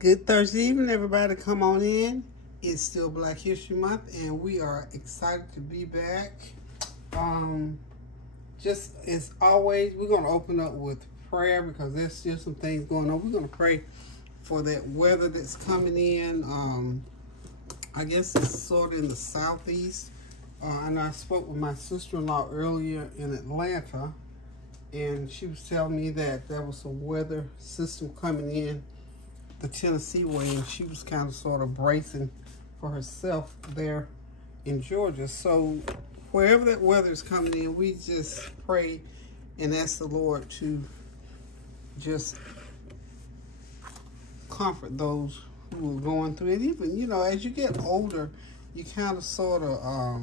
Good Thursday evening, everybody. Come on in. It's still Black History Month, and we are excited to be back. Just as always, we're going to open up with prayer because there's still some things going on. We're going to pray for that weather that's coming in. I guess it's sort of in the southeast. And I spoke with my sister-in-law earlier in Atlanta, and she was telling me that there was some weather system coming in the Tennessee way, and she was kind of sort of bracing for herself there in Georgia. So wherever that weather is coming in, we just pray and ask the Lord to just comfort those who are going through it. Even, you know, as you get older, you kind of sort of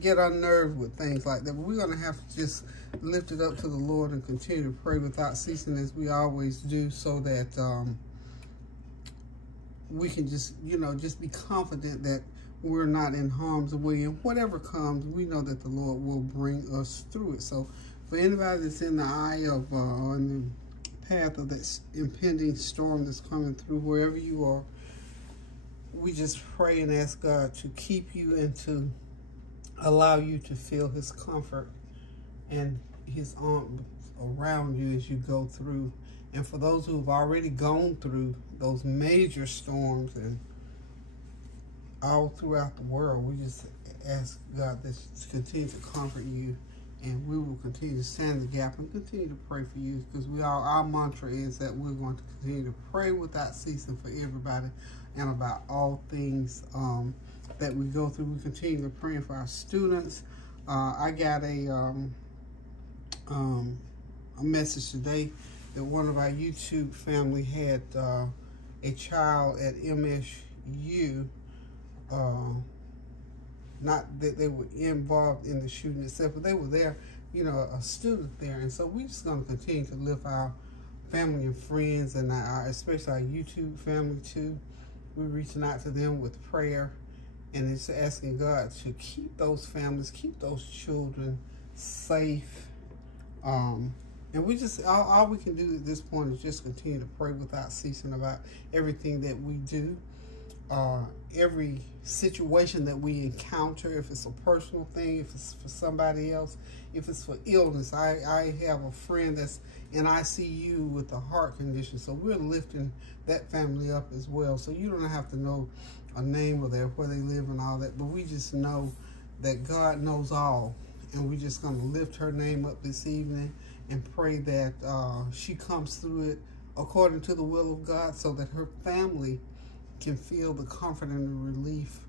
get unnerved with things like that. But we're going to have to just lift it up to the Lord and continue to pray without ceasing, as we always do, so that we can just, you know, just be confident that we're not in harm's way. And whatever comes, we know that the Lord will bring us through it. So for anybody that's in the eye of, on the path of that impending storm that's coming through, wherever you are, we just pray and ask God to keep you and to allow you to feel his comfort and his arms around you as you go through. And for those who have already gone through those major storms and all throughout the world, we just ask God to continue to comfort you, and we will continue to stand the gap and continue to pray for you, because our mantra is that we're going to continue to pray without ceasing for everybody and about all things that we go through. We continue to pray for our students. I got a message today that one of our YouTube family had a child at MSU, not that they were involved in the shooting itself, but they were there, you know, a student there. And so we're just going to continue to lift our family and friends, and especially our YouTube family too. We're reaching out to them with prayer, and it's asking God to keep those families, keep those children safe. And we just, all we can do at this point is just continue to pray without ceasing about everything that we do. Every situation that we encounter, if it's a personal thing, if it's for somebody else, if it's for illness. I have a friend that's in ICU with a heart condition, so we're lifting that family up as well. So you don't have to know a name or where they live and all that, but we just know that God knows all, and we're just going to lift her name up this evening and pray that she comes through it according to the will of God, so that her family can feel the comfort and the relief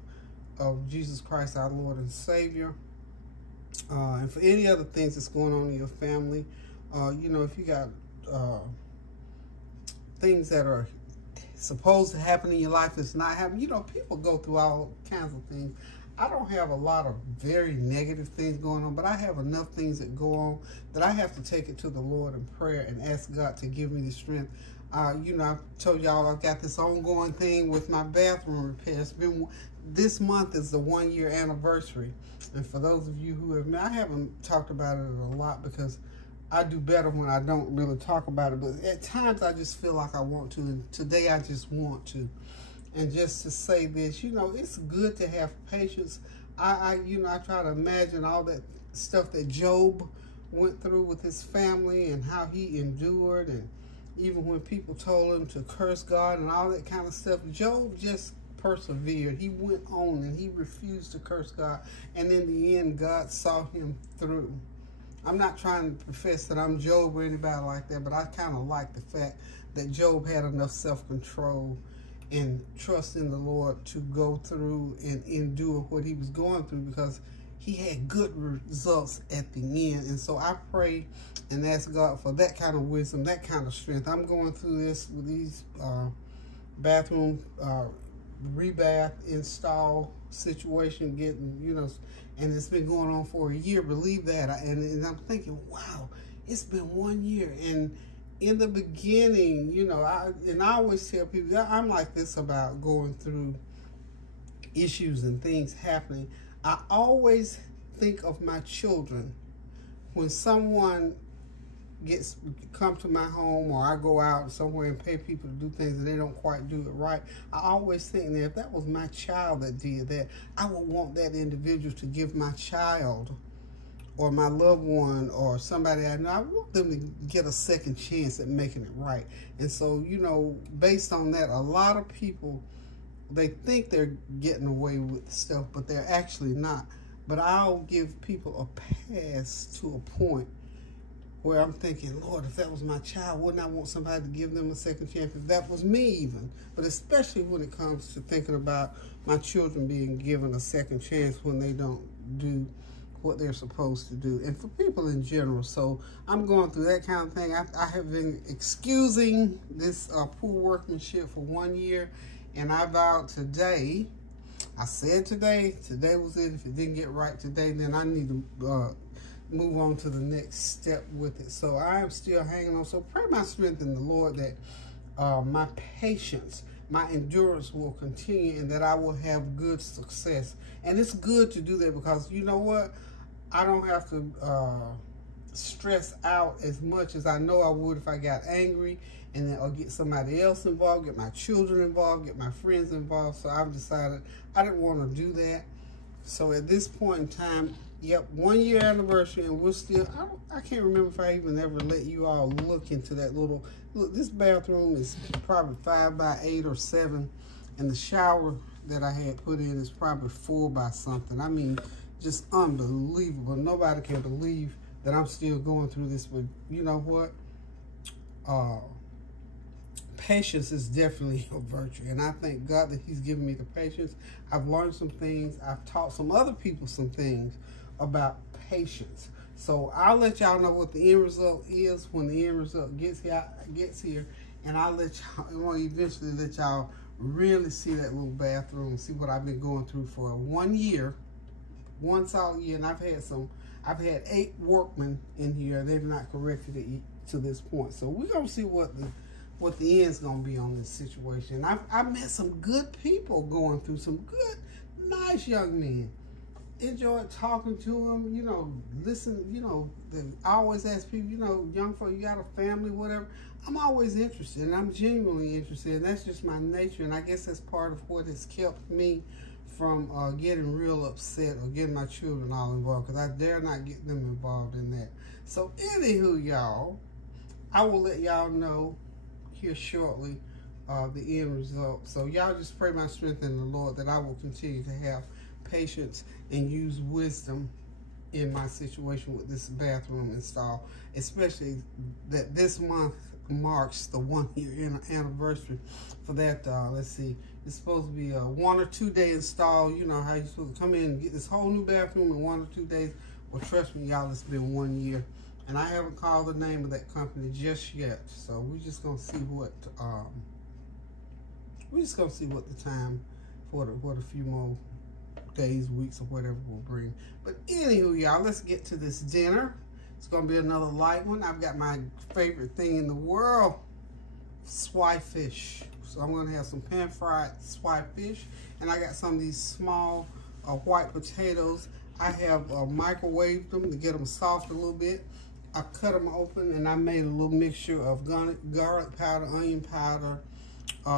of Jesus Christ, our Lord and Savior. And for any other things that's going on in your family, you know, if you got things that are supposed to happen in your life that's not happening, you know, people go through all kinds of things. I don't have a lot of very negative things going on, but I have enough things that go on that I have to take it to the Lord in prayer and ask God to give me the strength. You know, I told y'all I've got this ongoing thing with my bathroom repair. This month is the 1-year anniversary. And for those of you who have, I haven't talked about it a lot because I do better when I don't really talk about it. But at times I just feel like I want to, and today I just want to. And just to say this, you know, it's good to have patience. You know, I try to imagine all that stuff that Job went through with his family and how he endured, and even when people told him to curse God and all that kind of stuff, Job just persevered. He went on and he refused to curse God. And in the end, God saw him through. I'm not trying to profess that I'm Job or anybody like that, but I kind of like the fact that Job had enough self-control and trust in the Lord to go through and endure what he was going through, because he had good results at the end. And so I pray and ask God for that kind of wisdom, that kind of strength. I'm going through this with these bathroom rebath install situation, getting, you know, and it's been going on for a year, believe that. And I'm thinking, wow, it's been 1 year. And in the beginning, you know, I always tell people, I'm like this about going through issues and things happening. I always think of my children when someone come to my home, or I go out somewhere and pay people to do things and they don't quite do it right, I always think that if that was my child that did that, I would want that individual to give my child or my loved one or somebody I know, I want them to get a second chance at making it right. And so, you know, based on that, a lot of people, they think they're getting away with stuff, but they're actually not. But I'll give people a pass to a point where I'm thinking, Lord, if that was my child, wouldn't I want somebody to give them a second chance? If that was me even. But especially when it comes to thinking about my children being given a second chance when they don't do what they're supposed to do. And for people in general. So I'm going through that kind of thing. I have been excusing this poor workmanship for 1 year. And I vowed today, I said today was it. If it didn't get right today, then I need to move on to the next step with it. So I am still hanging on. So pray my strength in the Lord that my patience, my endurance will continue, and that I will have good success. And it's good to do that, because you know what? I don't have to stress out as much as I know I would if I got angry and then I'll get somebody else involved, get my children involved, get my friends involved. So I've decided I didn't want to do that. So at this point in time, yep, 1 year anniversary, and we're still, I can't remember if I even ever let you all look into that little, look, this bathroom is probably 5 by 8 or 7, and the shower that I had put in is probably 4 by something. I mean, just unbelievable. Nobody can believe that I'm still going through this, but you know what? Patience is definitely a virtue, and I thank God that He's given me the patience. I've learned some things. I've taught some other people some things about patience. So I'll let y'all know what the end result is when the end result gets here, and I'll let y'all, eventually let y'all really see that little bathroom, see what I've been going through for 1 year, 1 solid year, and I've had 8 workmen in here. They've not corrected it to this point. So we're gonna see what the end's gonna be on this situation. I've met some good people going through, some good, nice young men. Enjoyed talking to them, you know, listen, you know, I always ask people, you know, young folk, you got a family, whatever. I'm always interested, and I'm genuinely interested, and that's just my nature, and I guess that's part of what has kept me from getting real upset or getting my children all involved, because I dare not get them involved in that. So anywho, y'all, I will let y'all know here shortly the end result. So y'all just pray my strength in the Lord that I will continue to have patience and use wisdom in my situation with this bathroom install, especially that this month marks the 1 year anniversary for that. Let's see, it's supposed to be a 1 or 2 day install. You know how you're supposed to come in and get this whole new bathroom in 1 or 2 days. Well, trust me, y'all, it's been 1 year. And I haven't called the name of that company just yet. So we're just gonna see what the time for what a few more days, weeks, or whatever will bring. But anywho, y'all, let's get to this dinner. It's gonna be another light one. I've got my favorite thing in the world, Swai fish. So I'm gonna have some pan-fried Swai fish, and I got some of these small white potatoes. I have microwaved them to get them soft a little bit. I cut them open, and I made a little mixture of garlic powder, onion powder,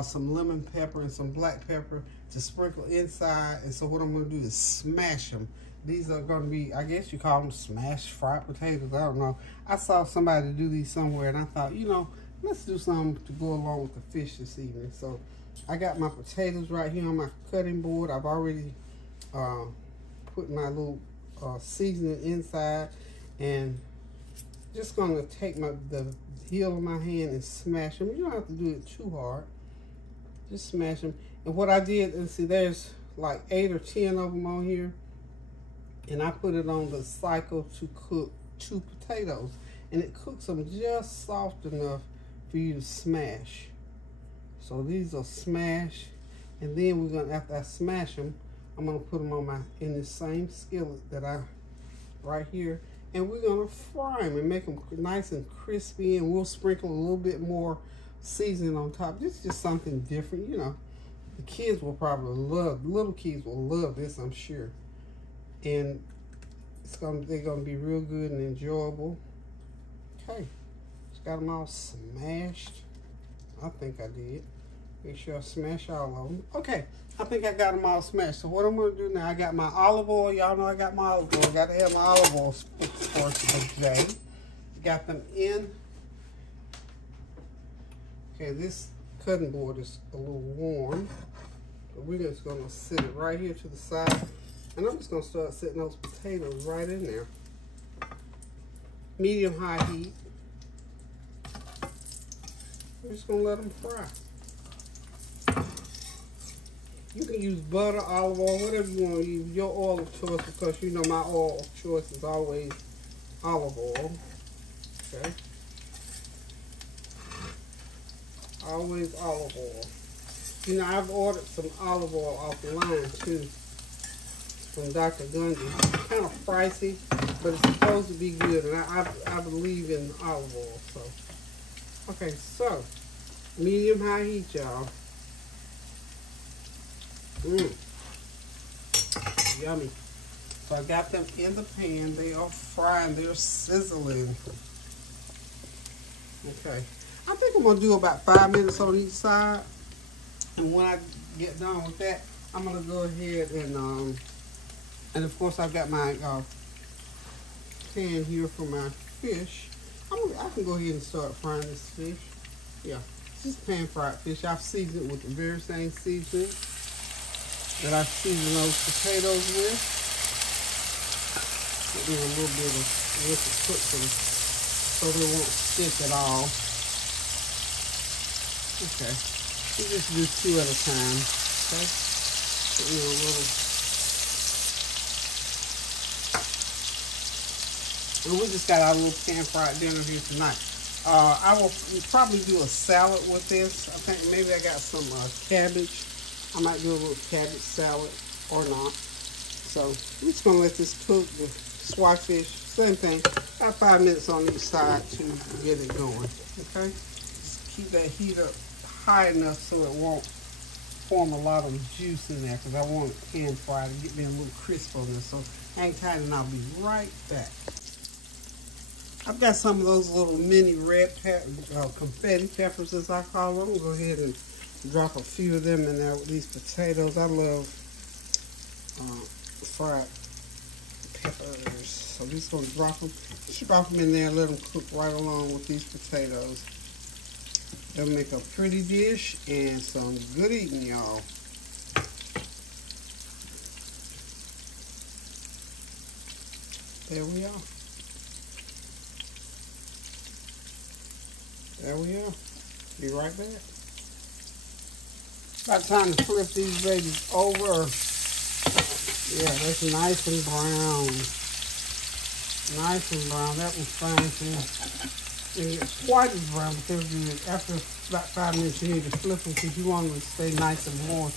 some lemon pepper, and some black pepper to sprinkle inside. And so what I'm going to do is smash them. These are going to be, I guess you call them smashed fried potatoes. I don't know. I saw somebody do these somewhere, and I thought, you know, let's do something to go along with the fish this evening. So I got my potatoes right here on my cutting board. I've already put my little seasoning inside, and just gonna take the heel of my hand and smash them. You don't have to do it too hard. Just smash them. And what I did, and see, there's like 8 or 10 of them on here, and I put it on the cycle to cook 2 potatoes, and it cooks them just soft enough for you to smash. So these are smashed, and then we're gonna, after I smash them, I'm gonna put them on in the same skillet that right here. And we're gonna fry them and make them nice and crispy, and we'll sprinkle a little bit more seasoning on top. This is just something different, you know. The kids will probably love, little kids will love this, I'm sure. And they're gonna be real good and enjoyable. Okay, got them all smashed. I think I did. Make sure I smash all of them. Okay, I think I got them all smashed. So what I'm going to do now, I got my olive oil. Y'all know I got my olive oil. Got to have my olive oil for today. Got them in. Okay, this cutting board is a little warm. But we're just going to sit it right here to the side. And I'm just going to start setting those potatoes right in there. Medium-high heat. I'm just going to let them fry. You can use butter, olive oil, whatever you want to use. Your oil of choice, because you know my oil of choice is always olive oil. Okay? Always olive oil. You know, I've ordered some olive oil offline too from Dr. Gundy. It's kind of pricey, but it's supposed to be good, and I believe in olive oil. So, okay, so medium-high heat, y'all. Yummy. So I got them in the pan. They are frying. They're sizzling. Okay. I think I'm going to do about 5 minutes on each side. And when I get done with that, I'm going to go ahead and of course I've got my pan here for my fish. I can go ahead and start frying this fish. Yeah, this is pan fried fish. I've seasoned it with the very same seasoning that I seasoned those potatoes with. Put in a little bit of liquid cook them so they won't stick at all. Okay, we just do 2 at a time. Okay, put in a little. And we just got our little pan fried dinner here tonight. I will probably do a salad with this. I think maybe I got some cabbage. I might do a little cabbage salad or not. So we're just gonna let this cook. The swai fish, same thing. About 5 minutes on each side to get it going. Okay, just keep that heat up high enough so it won't form a lot of juice in there, because I want it pan fried to get me a little crisp on this. So hang tight and I'll be right back. I've got some of those little mini red confetti peppers, as I call them. I'm going to go ahead and drop a few of them in there with these potatoes. I love fried peppers. So I'm just going to drop them. Just drop them in there and let them cook right along with these potatoes. They'll make a pretty dish and some good eating, y'all. There we are. There we are. Be right back. About time to flip these babies over. Yeah, that's nice and brown. Nice and brown. That was fine too. It's quite as brown because after about 5 minutes you need to flip them because you want them to stay nice and warm.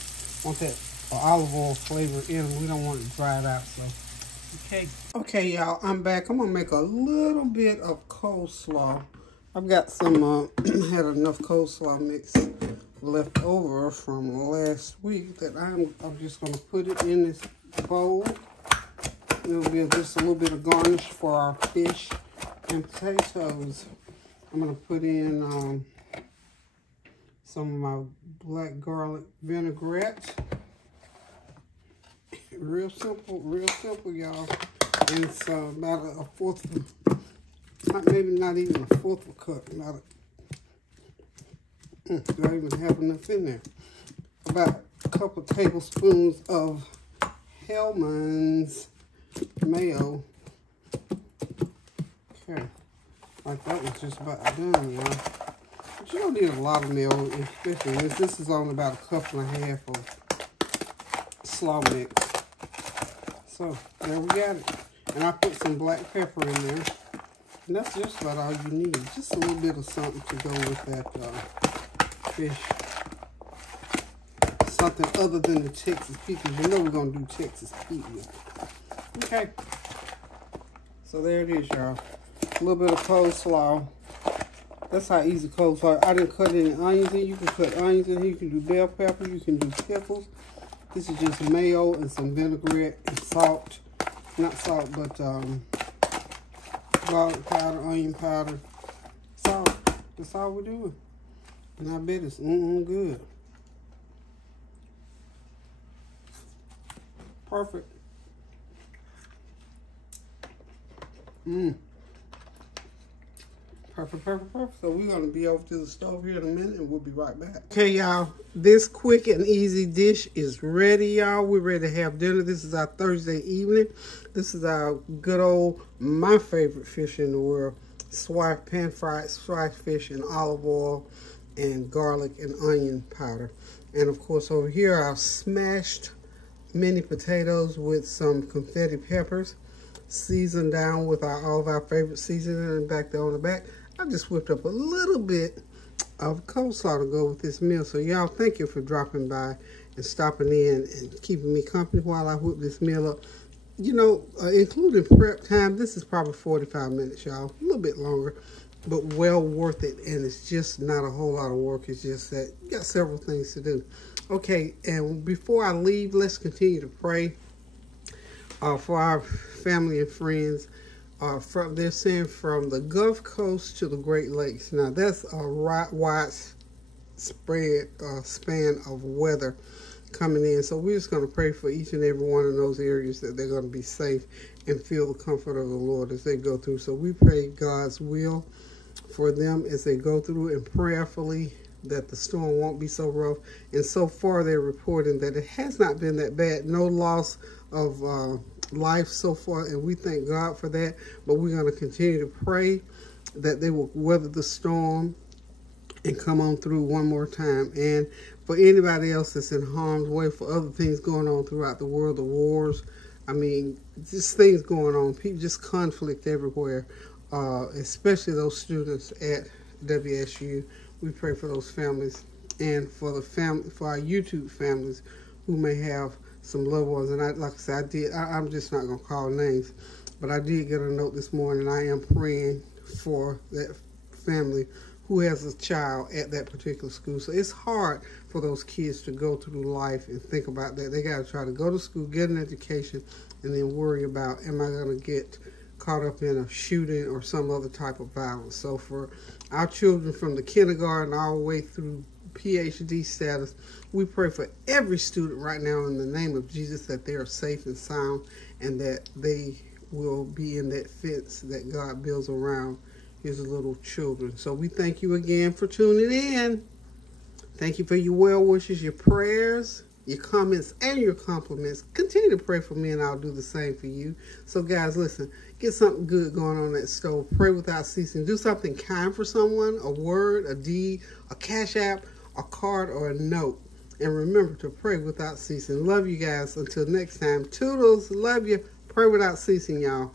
Want that olive oil flavor in them. We don't want it dried out. So, okay, y'all. I'm back. I'm gonna make a little bit of coleslaw. I've got some, had enough coleslaw mix left over from last week that I'm just going to put it in this bowl. It'll be just a little bit of garnish for our fish and potatoes. I'm going to put in some of my black garlic vinaigrette. Real simple, y'all. And it's about a fourth of maybe not even a fourth of a cup. Do I even have enough in there? About a couple tablespoons of Hellmann's mayo. Okay, like that was just about done, y'all. But you don't need a lot of mayo, especially this is only about a cup and a half of slaw mix. So there we got it. And I put some black pepper in there. And that's just about all you need. Just a little bit of something to go with that fish. Something other than the Texas Pete, because you know we're going to do Texas Pete with it. Okay. So there it is, y'all. A little bit of coleslaw. That's how easy coleslaw. I didn't cut any onions in. You can cut onions in here. You can do bell pepper. You can do pickles. This is just mayo and some vinaigrette and salt. Not salt, but garlic powder, onion powder, salt, That's all we're doing. And I bet it's good. Perfect. Perfect, perfect, perfect. So we're going to be over to the stove here in a minute, and we'll be right back. Okay, y'all. This quick and easy dish is ready, y'all. We're ready to have dinner. This is our Thursday evening. This is our good old, my favorite fish in the world, Swai, pan-fried Swai fish in olive oil and garlic and onion powder. And, of course, over here, our smashed mini potatoes with some confetti peppers, seasoned down with all of our favorite seasoning. And back there on the back, I just whipped up a little bit of coleslaw to go with this meal. So y'all, thank you for dropping by and stopping in and keeping me company while I whip this meal up. You know, including prep time, this is probably 45 minutes, y'all. A little bit longer, but well worth it. And it's just not a whole lot of work. It's just that you got several things to do. Okay, and before I leave, let's continue to pray for our family and friends. They're saying from the Gulf Coast to the Great Lakes. Now, that's a wide span of weather coming in. So we're just going to pray for each and every one of those areas that they're going to be safe and feel the comfort of the Lord as they go through. So we pray God's will for them as they go through, and prayerfully that the storm won't be so rough. And so far, they're reporting that it has not been that bad. No loss of life so far, and we thank God for that. But we're going to continue to pray that they will weather the storm and come on through one more time. And for anybody else that's in harm's way, for other things going on throughout the world, the wars, I mean, just things going on, people, just conflict everywhere, especially those students at WSU. We pray for those families, and for our YouTube families who may have some loved ones. And like I said, I'm just not going to call names, but I did get a note this morning. I am praying for that family who has a child at that particular school. So it's hard for those kids to go through life and think about that. They got to try to go to school, get an education, and then worry about, am I going to get caught up in a shooting or some other type of violence? So for our children from the kindergarten all the way through PhD status, we pray for every student right now in the name of Jesus that they are safe and sound, and that they will be in that fence that God builds around his little children. So we thank you again for tuning in. Thank you for your well wishes, your prayers, your comments, and your compliments. Continue to pray for me, and I'll do the same for you. So guys, listen, get something good going on that stove. Pray without ceasing. Do something kind for someone, a word, a deed, a cash app, a card, or a note. And remember to pray without ceasing. Love you guys. Until next time. Toodles. Love you. Pray without ceasing, y'all.